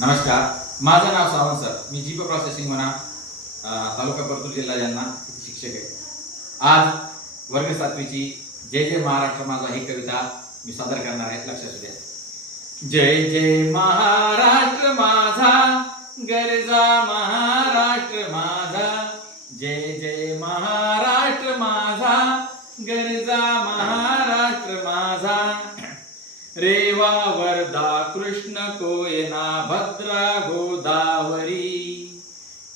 नमस्कार, माझं नाव सावंत सर. मी jeep processing म्हणा तालुका परतूर जिल्हा जालना इथे शिक्षक आहे. आज वर्ग 7वीची जय जय महाराष्ट्र माझा ही कविता मी सादर करणार आहे. लक्षात द्या. जय जय महाराष्ट्र माझा, गरजा महाराष्ट्र माझा. जय जय महाराष्ट्र माझा, गरजा महाराष्ट्र माझा. रेवा वर्धा कृष्ण कोयना भद्रा गोदावरी.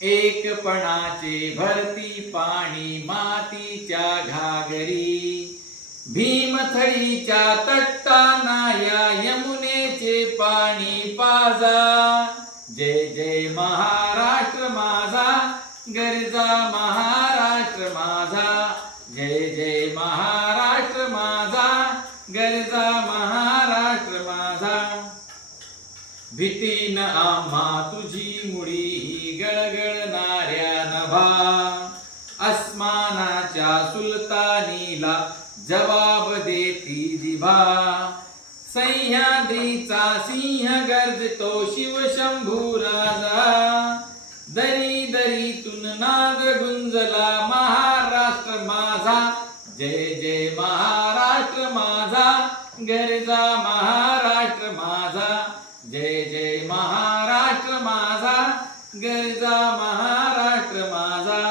एकपणाचे भरती पाणी मातीच्या घागरी. भीमथडीच्या तट्टाना या यमुनेचे पाणी पाजा. जय जय महाराष्ट्र माझा, गरजा महाराष्ट्र माझा. जय जय महाराष्ट्र माझा, गरजा महाराष्ट्र माझा. भीतीन आम्हा तुझी मुडी गळगळणाऱ्या नभा. अस्मानाच्या सुलतानीला जवाब देती जिभा. सह्याद्रीचा सिंह गर्जतो शिवशंभू राजा. दरी दरीतून नाद गुंजला महाराष्ट्र माझा. जय जय महाराष्ट्र माझा, गरजा महाराष्ट्र माझा. जय जय महाराष्ट्र माझा, गरजा महाराष्ट्र माझा.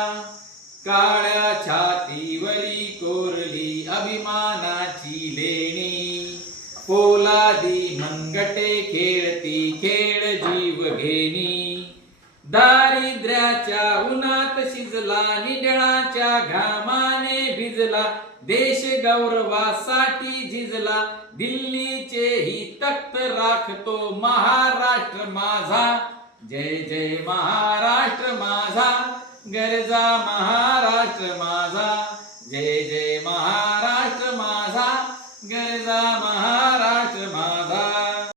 काळ्या छातीवरी कोरली अभिमानाची लेणी. पोलादी मनगटे खेळती खेळ जीव घेणी. दारिद्र्याच्या उन्हात शिजला निढळाच्या घामाने भिजला. देश गौरवासाठी झिजला दिल्लीचेही तख्त राखतो महाराष्ट्र माझा. जय जय महाराष्ट्र माझा, गरजा महाराष्ट्र माझा. जय जय महाराष्ट्र माझा, गरजा महाराष्ट्र